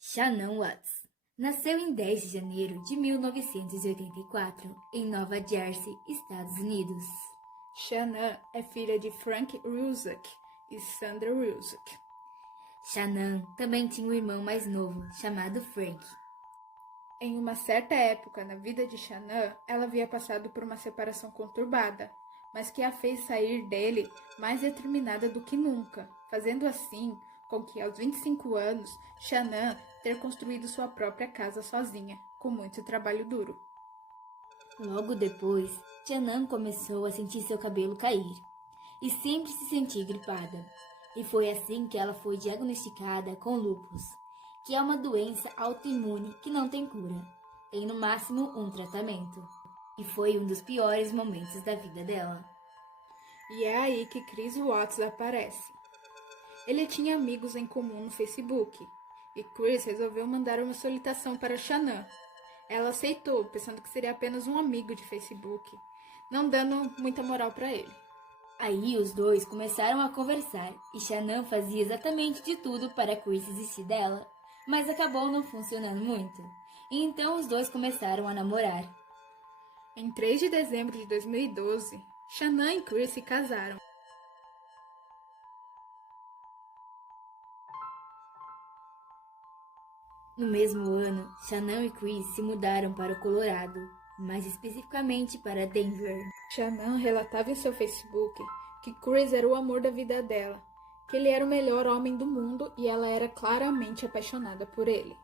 Shannon Watts nasceu em 10 de janeiro de 1984 em Nova Jersey, Estados Unidos. Shannon é filha de Frank Ruzick e Sandra Ruzick. Shannon também tinha um irmão mais novo, chamado Frank. Em uma certa época na vida de Shannon, ela havia passado por uma separação conturbada, mas que a fez sair dele mais determinada do que nunca, fazendo assim com que aos 25 anos, Shannon ter construído sua própria casa sozinha, com muito trabalho duro. Logo depois, Shannon começou a sentir seu cabelo cair e sempre se sentia gripada. E foi assim que ela foi diagnosticada com lúpus, que é uma doença autoimune que não tem cura. Tem no máximo um tratamento. E foi um dos piores momentos da vida dela. E é aí que Chris Watts aparece. Ele tinha amigos em comum no Facebook, e Chris resolveu mandar uma solicitação para Shannon. Ela aceitou, pensando que seria apenas um amigo de Facebook, não dando muita moral para ele. Aí os dois começaram a conversar, e Shannon fazia exatamente de tudo para Chris desistir dela, mas acabou não funcionando muito. E então os dois começaram a namorar. Em 3 de dezembro de 2012, Shannon e Chris se casaram. No mesmo ano, Shannon e Chris se mudaram para o Colorado, mais especificamente para Denver. Shannon relatava em seu Facebook que Chris era o amor da vida dela, que ele era o melhor homem do mundo e ela era claramente apaixonada por ele.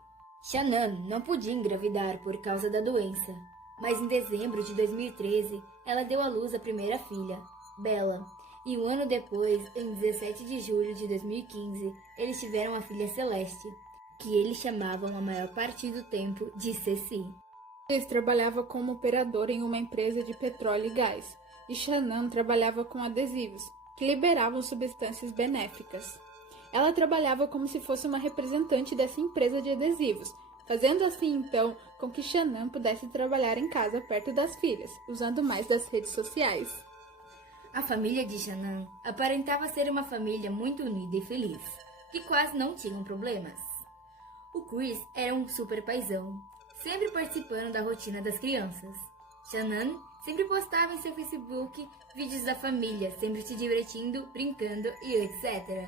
Shannon não podia engravidar por causa da doença, mas em dezembro de 2013 ela deu à luz a primeira filha, Bella, e um ano depois, em 17 de julho de 2015, eles tiveram a filha Celeste, que eles chamavam a maior parte do tempo de Ceci. Chris trabalhava como operador em uma empresa de petróleo e gás, e Shannon trabalhava com adesivos, que liberavam substâncias benéficas. Ela trabalhava como se fosse uma representante dessa empresa de adesivos, fazendo assim então com que Shannon pudesse trabalhar em casa perto das filhas, usando mais das redes sociais. A família de Shannon aparentava ser uma família muito unida e feliz, que quase não tinham problemas. O Chris era um super paizão, sempre participando da rotina das crianças. Shannon sempre postava em seu Facebook vídeos da família, sempre se divertindo, brincando e etc.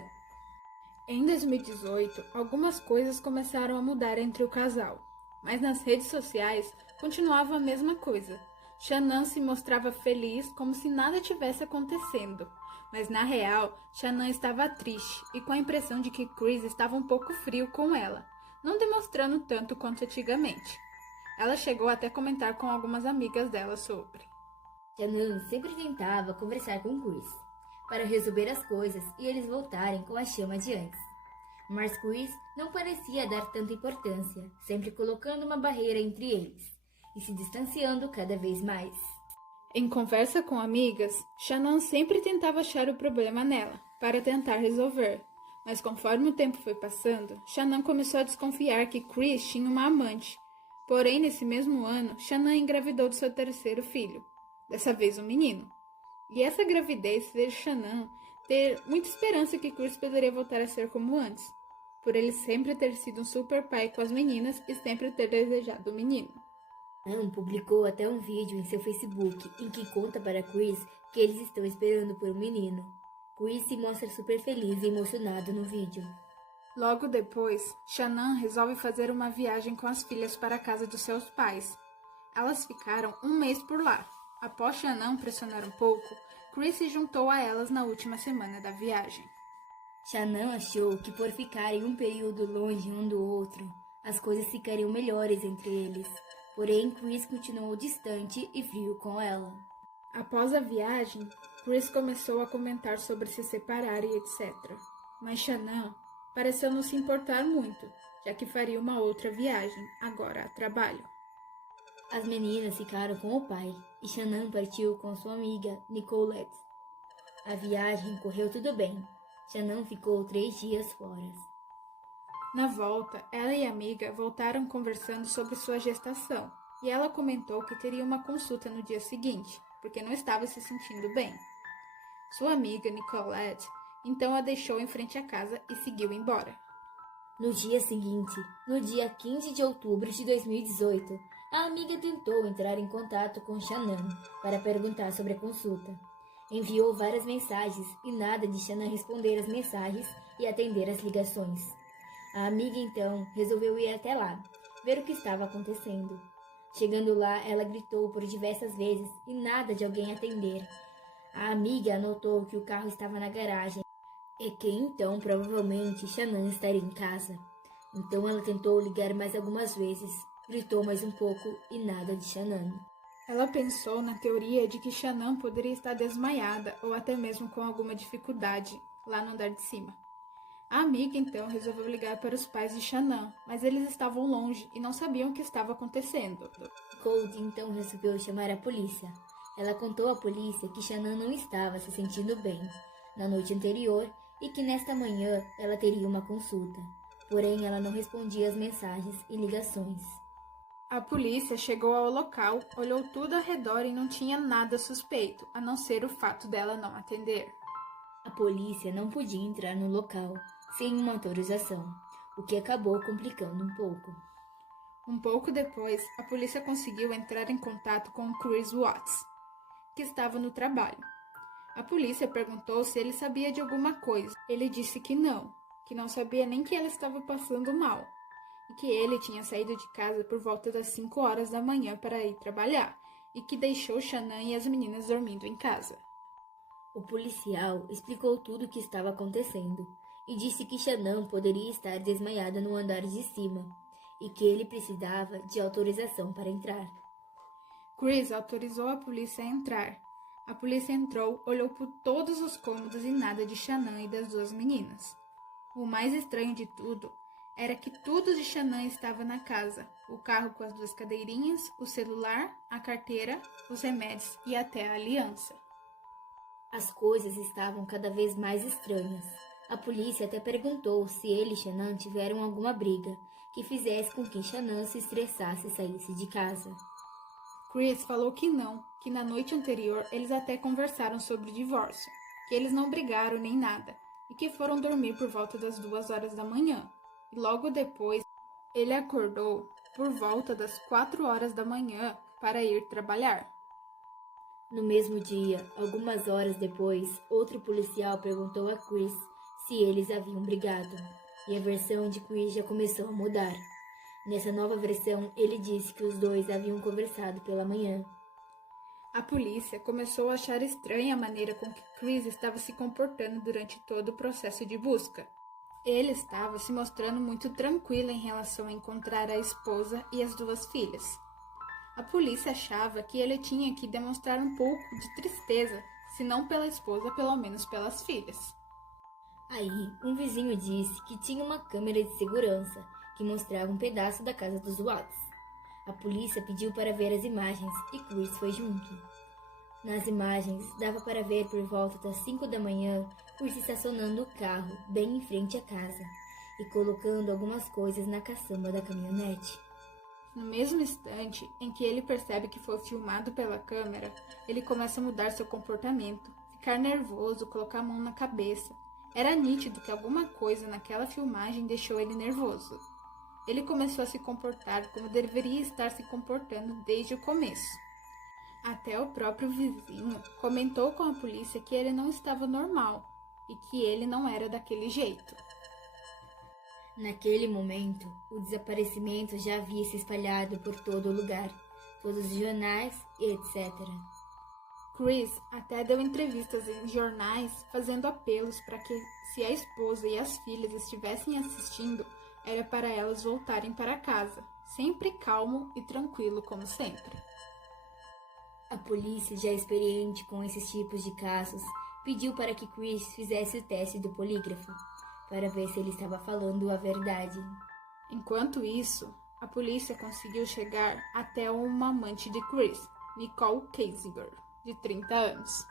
Em 2018, algumas coisas começaram a mudar entre o casal, mas nas redes sociais continuava a mesma coisa. Shannon se mostrava feliz como se nada tivesse acontecendo, mas na real, Shannon estava triste e com a impressão de que Chris estava um pouco frio com ela, não demonstrando tanto quanto antigamente. Ela chegou até a comentar com algumas amigas dela sobre. Shannon sempre tentava conversar com Chris, para resolver as coisas e eles voltarem com a chama de antes. Mas Chris não parecia dar tanta importância, sempre colocando uma barreira entre eles e se distanciando cada vez mais. Em conversa com amigas, Shannon sempre tentava achar o problema nela, para tentar resolver. Mas conforme o tempo foi passando, Shannon começou a desconfiar que Chris tinha uma amante. Porém, nesse mesmo ano, Shannon engravidou de seu terceiro filho, dessa vez um menino. E essa gravidez fez Shannon ter muita esperança que Chris poderia voltar a ser como antes, por ele sempre ter sido um super pai com as meninas e sempre ter desejado o menino. Shannon publicou até um vídeo em seu Facebook em que conta para Chris que eles estão esperando por um menino. Chris se mostra super feliz e emocionado no vídeo. Logo depois, Shannon resolve fazer uma viagem com as filhas para a casa dos seus pais. Elas ficaram um mês por lá. Após Shannon pressionar um pouco, Chris se juntou a elas na última semana da viagem. Shannon achou que por ficarem um período longe um do outro, as coisas ficariam melhores entre eles. Porém, Chris continuou distante e frio com ela. Após a viagem, Chris começou a comentar sobre se separar e etc. Mas Shannon pareceu não se importar muito, já que faria uma outra viagem, agora a trabalho. As meninas ficaram com o pai e Shannon partiu com sua amiga Nicolette. A viagem correu tudo bem. Shannon ficou 3 dias fora. Na volta, ela e a amiga voltaram conversando sobre sua gestação, e ela comentou que teria uma consulta no dia seguinte. porque não estava se sentindo bem. Sua amiga, Nicolette, então a deixou em frente à casa e seguiu embora. No dia seguinte, no dia 15 de outubro de 2018, a amiga tentou entrar em contato com Shannon para perguntar sobre a consulta. Enviou várias mensagens e nada de Shannon responder as mensagens e atender as ligações. A amiga então resolveu ir até lá, ver o que estava acontecendo. Chegando lá, ela gritou por diversas vezes e nada de alguém atender. A amiga notou que o carro estava na garagem e que então provavelmente Shannon estaria em casa. Então ela tentou ligar mais algumas vezes, gritou mais um pouco e nada de Shannon. Ela pensou na teoria de que Shannon poderia estar desmaiada ou até mesmo com alguma dificuldade lá no andar de cima. A amiga então resolveu ligar para os pais de Shannon, mas eles estavam longe e não sabiam o que estava acontecendo. Cold então resolveu chamar a polícia. Ela contou à polícia que Shannon não estava se sentindo bem na noite anterior e que nesta manhã ela teria uma consulta. Porém, ela não respondia às mensagens e ligações. A polícia chegou ao local, olhou tudo ao redor e não tinha nada suspeito, a não ser o fato dela não atender. A polícia não podia entrar no local sem uma autorização, o que acabou complicando um pouco. Um pouco depois, a polícia conseguiu entrar em contato com Chris Watts, que estava no trabalho. A polícia perguntou se ele sabia de alguma coisa. Ele disse que não sabia nem que ela estava passando mal, e que ele tinha saído de casa por volta das 5 horas da manhã para ir trabalhar, e que deixou Shannon e as meninas dormindo em casa. O policial explicou tudo o que estava acontecendo e disse que Shannon poderia estar desmaiada no andar de cima e que ele precisava de autorização para entrar. Chris autorizou a polícia a entrar. A polícia entrou, olhou por todos os cômodos e nada de Shannon e das duas meninas. O mais estranho de tudo era que tudo de Shannon estava na casa: o carro com as duas cadeirinhas, o celular, a carteira, os remédios e até a aliança. As coisas estavam cada vez mais estranhas. A polícia até perguntou se ele e Shannon tiveram alguma briga que fizesse com que Shannon se estressasse e saísse de casa. Chris falou que não, que na noite anterior eles até conversaram sobre o divórcio, que eles não brigaram nem nada e que foram dormir por volta das 2 horas da manhã. E logo depois ele acordou por volta das 4 horas da manhã para ir trabalhar. No mesmo dia, algumas horas depois, outro policial perguntou a Chris se eles haviam brigado, e a versão de Chris já começou a mudar. Nessa nova versão, ele disse que os dois haviam conversado pela manhã. A polícia começou a achar estranha a maneira com que Chris estava se comportando durante todo o processo de busca. Ele estava se mostrando muito tranquilo em relação a encontrar a esposa e as duas filhas. A polícia achava que ele tinha que demonstrar um pouco de tristeza, se não pela esposa, pelo menos pelas filhas. Aí, um vizinho disse que tinha uma câmera de segurança que mostrava um pedaço da casa dos Watts. A polícia pediu para ver as imagens e Chris foi junto. Nas imagens, dava para ver por volta das 5 da manhã Chris estacionando o carro bem em frente à casa e colocando algumas coisas na caçamba da caminhonete. No mesmo instante em que ele percebe que foi filmado pela câmera, ele começa a mudar seu comportamento, ficar nervoso, colocar a mão na cabeça. Era nítido que alguma coisa naquela filmagem deixou ele nervoso. Ele começou a se comportar como deveria estar se comportando desde o começo. Até o próprio vizinho comentou com a polícia que ele não estava normal e que ele não era daquele jeito. Naquele momento, o desaparecimento já havia se espalhado por todo o lugar, todos os jornais e etc. Chris até deu entrevistas em jornais fazendo apelos para que, se a esposa e as filhas estivessem assistindo, era para elas voltarem para casa, sempre calmo e tranquilo como sempre. A polícia, já experiente com esses tipos de casos, pediu para que Chris fizesse o teste do polígrafo, para ver se ele estava falando a verdade. Enquanto isso, a polícia conseguiu chegar até uma amante de Chris, Nicole Kasinger, de 30 anos.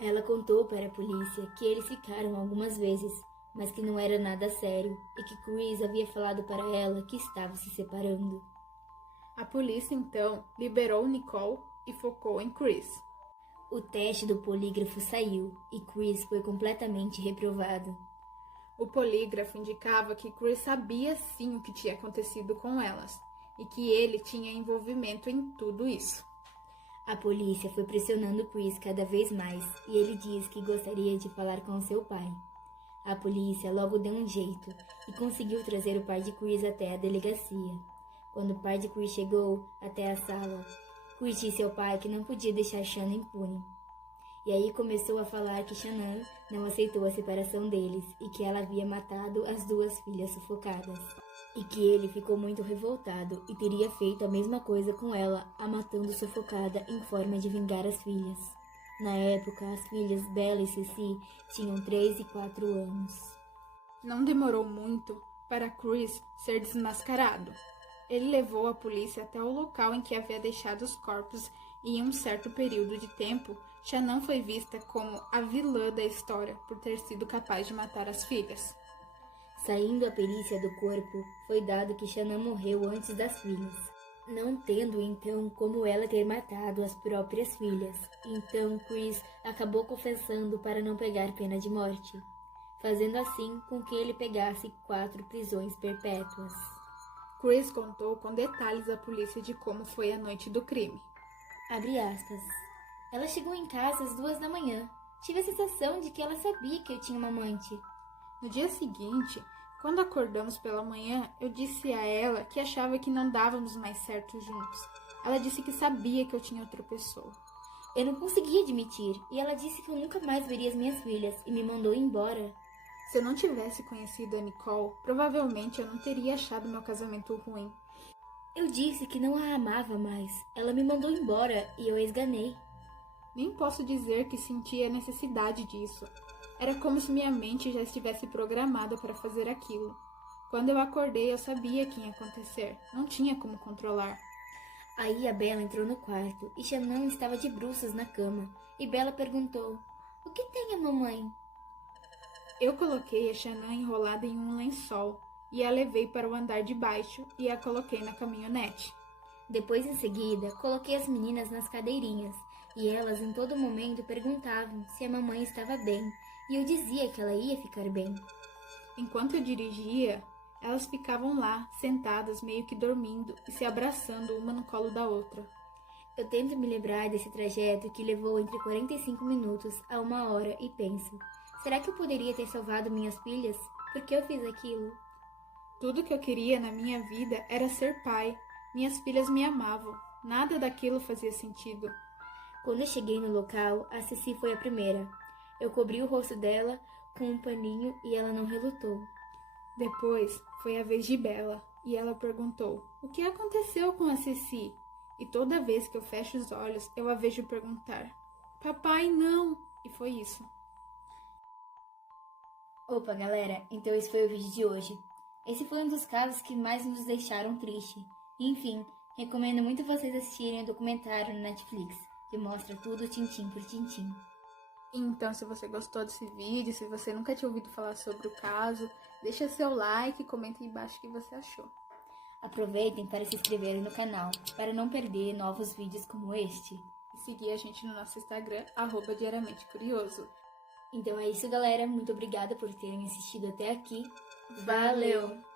Ela contou para a polícia que eles ficaram algumas vezes, mas que não era nada sério e que Chris havia falado para ela que estava se separando. A polícia então liberou Nicole e focou em Chris. O teste do polígrafo saiu e Chris foi completamente reprovado. O polígrafo indicava que Chris sabia sim o que tinha acontecido com elas e que ele tinha envolvimento em tudo isso. A polícia foi pressionando Chris cada vez mais e ele disse que gostaria de falar com seu pai. A polícia logo deu um jeito e conseguiu trazer o pai de Chris até a delegacia. Quando o pai de Chris chegou até a sala, Chris disse ao pai que não podia deixar Shannon impune. E aí começou a falar que Shannon não aceitou a separação deles e que ela havia matado as duas filhas sufocadas. E que ele ficou muito revoltado e teria feito a mesma coisa com ela, a matando sufocada em forma de vingar as filhas. Na época, as filhas Bella e Ceci tinham 3 e 4 anos. Não demorou muito para Chris ser desmascarado. Ele levou a polícia até o local em que havia deixado os corpos e em um certo período de tempo, Shannon foi vista como a vilã da história por ter sido capaz de matar as filhas. Saindo a perícia do corpo, foi dado que Shannon morreu antes das filhas, não tendo então como ela ter matado as próprias filhas. Então Chris acabou confessando para não pegar pena de morte, fazendo assim com que ele pegasse 4 prisões perpétuas. Chris contou com detalhes à polícia de como foi a noite do crime. Abre aspas. Ela chegou em casa às 2 da manhã. Tive a sensação de que ela sabia que eu tinha uma amante. No dia seguinte, quando acordamos pela manhã, eu disse a ela que achava que não dávamos mais certo juntos. Ela disse que sabia que eu tinha outra pessoa. Eu não conseguia admitir, e ela disse que eu nunca mais veria as minhas filhas e me mandou embora. Se eu não tivesse conhecido a Nicole, provavelmente eu não teria achado meu casamento ruim. Eu disse que não a amava mais. Ela me mandou embora e eu a esganei. Nem posso dizer que sentia a necessidade disso. Era como se minha mente já estivesse programada para fazer aquilo. Quando eu acordei, eu sabia que ia acontecer. Não tinha como controlar. Aí a Bella entrou no quarto e Shannon estava de bruços na cama. E Bella perguntou, o que tem a mamãe? Eu coloquei a Shannon enrolada em um lençol e a levei para o andar de baixo e a coloquei na caminhonete. Depois, em seguida, coloquei as meninas nas cadeirinhas e elas em todo momento perguntavam se a mamãe estava bem e eu dizia que ela ia ficar bem. Enquanto eu dirigia, elas ficavam lá, sentadas, meio que dormindo e se abraçando uma no colo da outra. Eu tento me lembrar desse trajeto que levou entre 45 minutos a 1 hora e penso, será que eu poderia ter salvado minhas filhas? Por que eu fiz aquilo? Tudo que eu queria na minha vida era ser pai. Minhas filhas me amavam. Nada daquilo fazia sentido. Quando eu cheguei no local, a Ceci foi a primeira. Eu cobri o rosto dela com um paninho e ela não relutou. Depois foi a vez de Bella e ela perguntou, o que aconteceu com a Ceci? E toda vez que eu fecho os olhos, eu a vejo perguntar, papai, não! E foi isso. Opa, galera, então esse foi o vídeo de hoje. Esse foi um dos casos que mais nos deixaram triste. Enfim, recomendo muito vocês assistirem o documentário no Netflix, que mostra tudo tintim por tintim. Então, se você gostou desse vídeo, se você nunca tinha ouvido falar sobre o caso, deixa seu like e comenta aí embaixo o que você achou. Aproveitem para se inscrever no canal, para não perder novos vídeos como este. E seguir a gente no nosso Instagram, @diariamentecurioso. Então é isso, galera. Muito obrigada por terem assistido até aqui. Valeu!